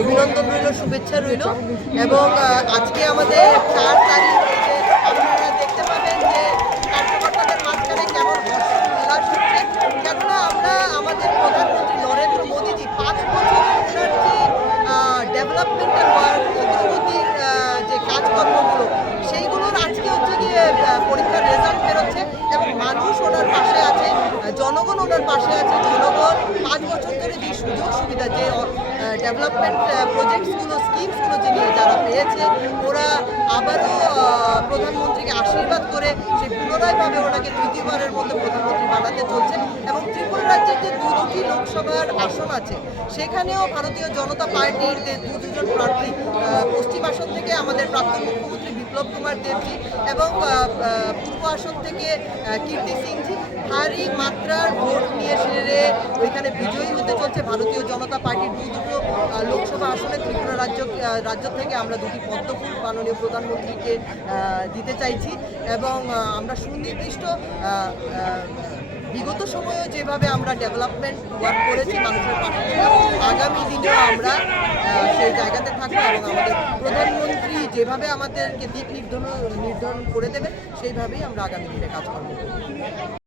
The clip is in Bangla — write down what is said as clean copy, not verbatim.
অভিনন্দন রইল, শুভেচ্ছা রইল। এবং আজকে আমাদের 4 তারিখ আপনারা দেখতে পাবেন যে কার্যকর্তাদের মাঝখানে কেমন উল্লাস হচ্ছে। কেননা আমরা আমাদের প্রধানমন্ত্রী নরেন্দ্র মোদীজি 5 বছরের ওনার যে ডেভেলপমেন্টাল ওয়ার্ক, অগ্রগতির যে কাজকর্মগুলো, সেইগুলোর আজকে হচ্ছে গিয়ে পরীক্ষার রেজাল্ট বেরোচ্ছে এবং মানুষ ওনার পাশে আছে, জনগণ ওনার পাশে আছে। জনগণ 5 বছর ধরে যে সুযোগ সুবিধা, যে ডেভেলপমেন্ট প্রজেক্টসগুলো, স্কিমসগুলো যে নিয়ে যারা পেয়েছে, ওরা আবারও প্রধানমন্ত্রীকে আশীর্বাদ করে সে পুনরায়ভাবে ওনাকে তৃতীয়বারের মতো প্রধানমন্ত্রী বানাতে চলছে। এবং ত্রিপুরা রাজ্যের যে দুটি লোকসভার আসন আছে, সেখানেও ভারতীয় জনতা পার্টির যে দুজন প্রার্থী, পশ্চিম আসন থেকে আমাদের প্রাক্তন মুখ্যমন্ত্রী বিপ্লব কুমার দেবজি এবং পূর্ব আসন থেকে কীর্তি সিংজি ভারী মাত্রার ভোট নিয়ে সেরে ওইখানে বিজয়ী হতে চলছে ভারতীয় জনতা পার্টির দুটো লোকসভা আসনে। ত্রিপুরা রাজ্য থেকে আমরা দুটি পদ্মফুল মাননীয় প্রধানমন্ত্রীকে দিতে চাইছি এবং আমরা সুনির্দিষ্ট বিগত সময়েও যেভাবে আমরা ডেভেলপমেন্ট ওয়ার্ক করেছি, মানুষের পাশে ছিলাম, আগামী দিনেও আমরা সেই জায়গাতে থাকবো এবং আমাদের প্রধানমন্ত্রী যেভাবে আমাদেরকে দিক নির্ধারণ করে দেবে, সেইভাবেই আমরা আগামী দিনে কাজকর্ম করব।